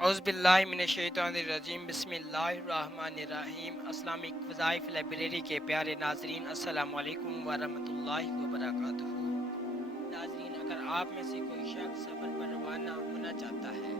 اعوذ باللہ من الشیطان الرجیم، بسم اللہ الرحمن الرحیم۔ اسلامک وظائف لائبریری کے پیارے ناظرین، السلام علیکم ورحمۃ اللہ وبرکاتہ۔ ناظرین، اگر آپ میں سے کوئی شخص سفر پر روانہ ہونا چاہتا ہے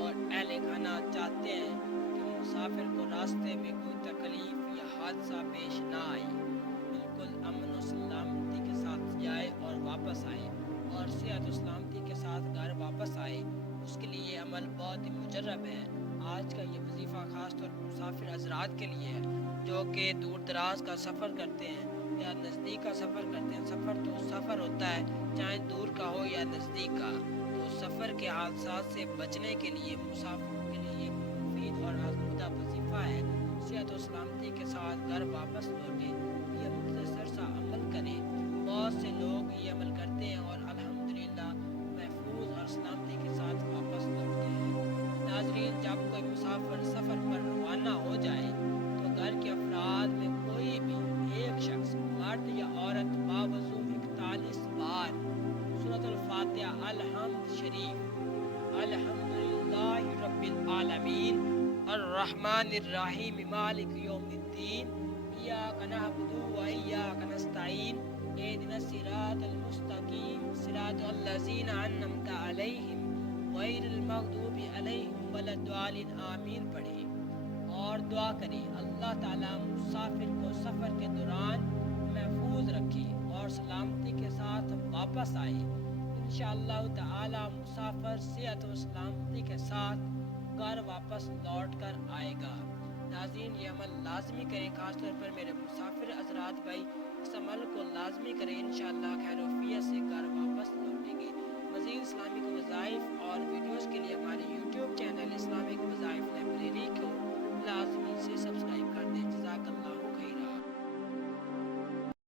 اور اہل خانہ چاہتے ہیں کہ مسافر کو راستے میں کوئی تکلیف یا حادثہ پیش نہ آئے، بالکل امن و سلامتی کے ساتھ جائے اور واپس آئے اور صحت و سلامتی کے ساتھ گھر واپس آئے، اس کے لیے یہ عمل بہت ہی مجرب ہے۔ آج کا یہ وظیفہ خاص طور پر مسافر حضرات کے لیے ہے جو کہ دور دراز کا سفر کرتے ہیں یا نزدیک کا سفر کرتے ہیں۔ سفر تو سفر ہوتا ہے، چاہے دور کا ہو یا نزدیک کا، تو سفر کے حادثات سے بچنے کے لیے مسافروں کے لیے یہ مفید اور آزمودہ وظیفہ ہے۔ صحت و سلامتی کے ساتھ گھر واپس لوٹیں، یہ مختصر سا عمل کریں۔ بہت سے لوگ یہ عمل کرتے ہیں اور الحمدللہ محفوظ اور سلامتی کے ساتھ واپس لوٹتے ہیں۔ ناظرین، جب کوئی مسافر سفر پر روانہ ہو جائے تو گھر کے افراد میں کوئی بھی ایک شخص، مرد یا عورت، باوضو 41 بار سورۃ الفاتحہ الحمد شریف، الحمدللہ رب العالمین الرحمن الرحیم مالک یوم الدین ایاک نعبد و ایاک نستعین اہدنا الصراط المستقیم صراط الذین انعمت علیہم غیر المغضوب علیہم ولا الضالین آمین پڑھیں اور دعا کریں اللہ تعالیٰ مسافر کو سفر کے دوران محفوظ رکھے اور سلامتی کے ساتھ واپس آئے۔ انشاءاللہ تعالی مسافر صحت و سلامتی کے ساتھ گھر واپس لوٹ کر آئے گا۔ ناظرین، یہ عمل لازمی کریں، خاص طور پر میرے مسافر حضرات بھائی اس عمل کو لازمی کریں، انشاءاللہ خیر و عافیت سے گھر واپس لوٹیں گے۔ مزید اسلامی وظائف اور